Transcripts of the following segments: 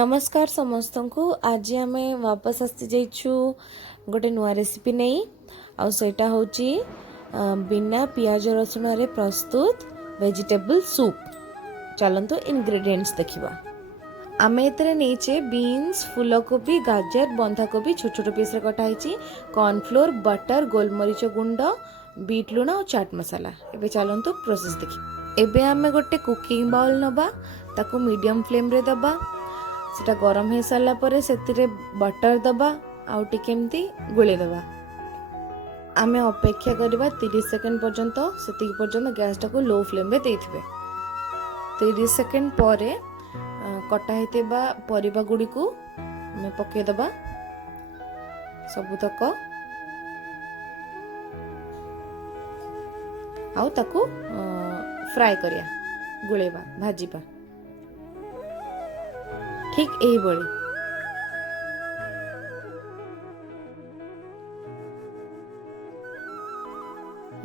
नमस्कार समस्त को आज आम वापस आसी जाइछु गोटे नुआ रेसिपी नहीं आईटा हूँ बिना पियाज रसुण रे प्रस्तुत वेजिटेबल सूप। चलतु इंग्रेडिएंट्स देखिबा। आमे एतरे नीचे बीन्स फूलकोबी गाजर बंधाकोबी छोट छोट पीस रे कटा होईची कॉर्नफ्लोर बटर गोलमरीच गुंड बीट लुण और चाट मसाला। एबे चलतु प्रोसेस देखि। एबे आमे गोटे कुकिंग बाउल नबा ताको मीडियम फ्लेम रे दबा सेटा गरम हो सारा पर से बटर दबा आउ टिके एमती गोले दबा। आमे अपेक्षा करबा 30 सेकंड पर्यंत सेति पर्यंत गैस टाको लो फ्लेम रे देथिबे। 30 सेकंड पर कटा हेतेबा परिबा गुडी को आमे पके दबा सब तक आउ ताको फ्राई करिया गोलेबा भाजीबा ठीक यही बड़ी।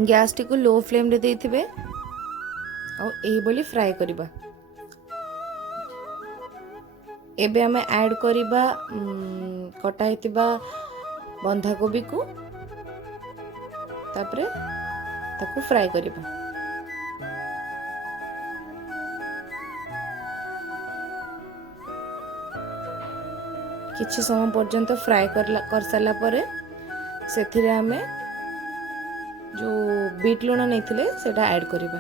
गैस टी को लो फ्लेम रे देथिबे और यही बड़ी फ्राई करिबा। एबे हमें ऐड करिबा कटा हेतिबा बंधा कोबी को तापरे ताको फ्राई करिबा। किछि समय पर्यंत फ्राई कर साला परे सेथिरे हमें जो बीट लुण नहीं सेटा ऐड करिबा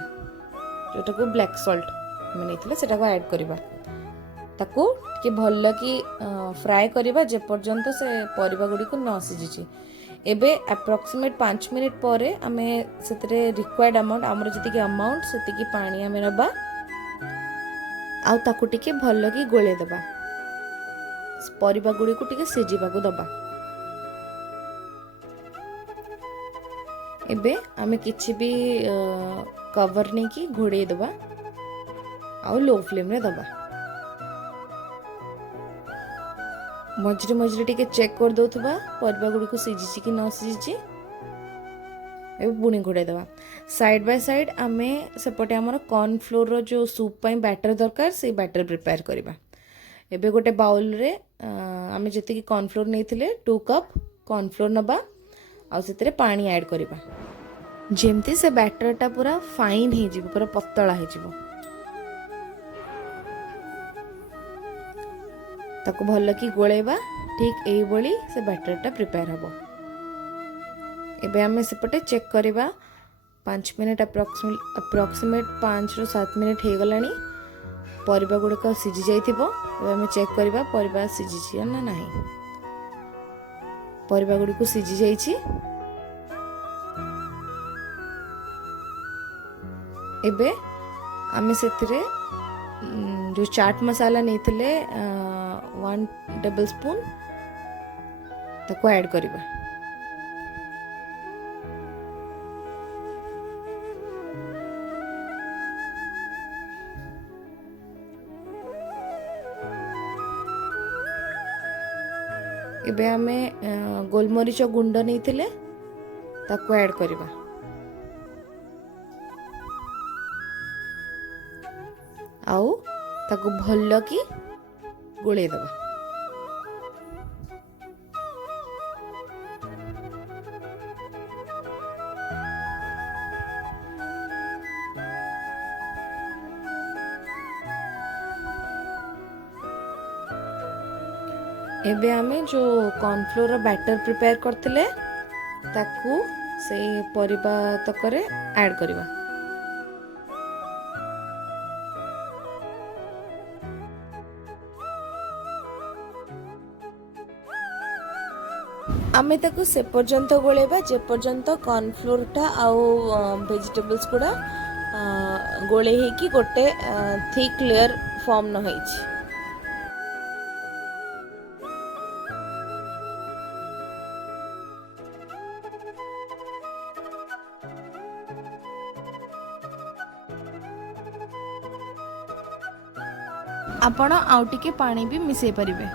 जोटा को ब्लैक सॉल्ट हमें नहीं सेटा को ऐड करिबा। ताको के भल्ला की फ्राई करिबा जे पर्यंत से परिबा गुडी को न सिजिची। एबे अप्रोक्सीमेट 5 मिनिट परे हमें सेतरे रिक्वायर्ड अमाउंट हमर जति अमाउंट सेति की पानी हमें नबा आ ताको टिके भल्ला की गोले दबा परिबा गुडी को टिके सिजिबा को दबा। एबे आमे किछि भी कवर नहीं की घोड़े दबा आ लो फ्लेम रे दबा। मझरे मझरे टिके चेक कर दोथबा परिबा गुडी को सिजिची कि न सिजिची। एबे पुणी घोड़े दबा। साइड बाय साइड आमे सेपटे हमर कॉर्न फ्लोर रो जो सूप पई बैटर दरकार से बैटर प्रिपेयर करिबा। एबे गोटे बाउल रे आमे जति की कॉर्नफ्लोर नहीं 2 कप कॉर्नफ्लोर नबा आ सेतरे पानी ऐड करिबा जेमती से बैटर टा पूरा फाइन हे जिवो पूरा पतला हे जिवो। ताको भल्ला की गोलेबा ठीक एई बोली से बैटर टा प्रिपेयर हबो। एबे आमे सेपटे चेक करिबा 5 मिनिट अप्रोक्सीमेट 5 रो 7 मिनिट हे गलानी परिबा गुडका सिझी जाइथिबो। एबे हमें चेक करिबा परिबा सिझी ना नाही। परिबा गुडको सिझी जाइछि। एबे हमें सेथिरे जो चाट मसाला नैथिले 1 टेबल स्पून ताको ऐड करिबा। एबे हमें गोलमरीच गुंड नहीं थिले ताको ऐड करिबा। आउ ताको भल्ल की गोले दबा। एबे हमें जो कॉर्नफ्लोर बैटर प्रिपेयर करथिले ताकू से परिबा तकरे ऐड करिबा। आमे ताकू से पर्यंत गोलेबा जे पर्यंत कॉर्नफ्लोर टा आउ वेजिटेबल्स गुडा गोले ही की गोटे थिक लेयर फॉर्म न होइछि। आपण आउ टिके पानी भी मिसई परिबे।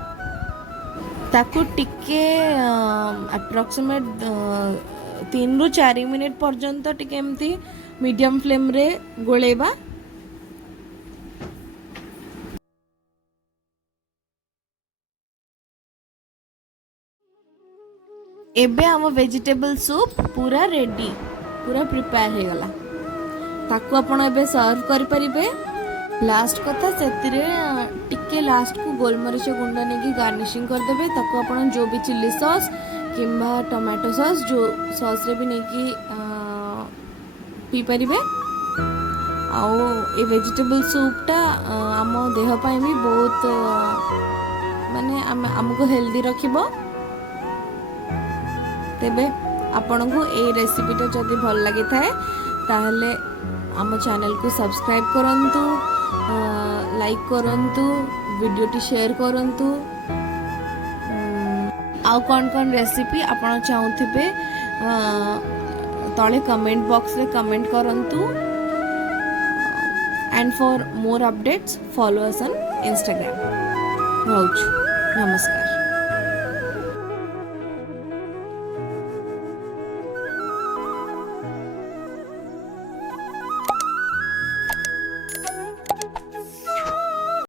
ताकू टिके अप्रोक्सीमेट 3 रु 4 मिनिट पर्यंत टिके एमती मीडियम फ्लेम रे गोलेबा। एबे आम वेजिटेबल सूप पूरा रेडी पूरा प्रिपेयर हो गला ताकू आपण एबे सर्व करि परिबे। लास्ट कथा सेतिरे टिके लास्ट को गोलमरीच गुंड नेकी गार्निशिंग कर देबे ताकू आपण जो भी चिल्ली सॉस किंबा टोमेटो सॉस जो सॉस रे भी नेकी पी परिबे। आउ ए वेजिटेबल सूपटा आम देह पाई भी बहुत माने आमको हेल्दी रखिबो। तेबे आपण को ए रेसिपीटा जदि भल लगी थाए ताहले आम चैनल को सब्सक्राइब करंतु, लाइक करंतु, वीडियोटी शेयर करंतु। आउ कौन रेसिपी आपण चाहूथिबे तले कमेंट बॉक्स रे कमेंट करंतु। And for more updates follow us on Instagram. नमस्कार।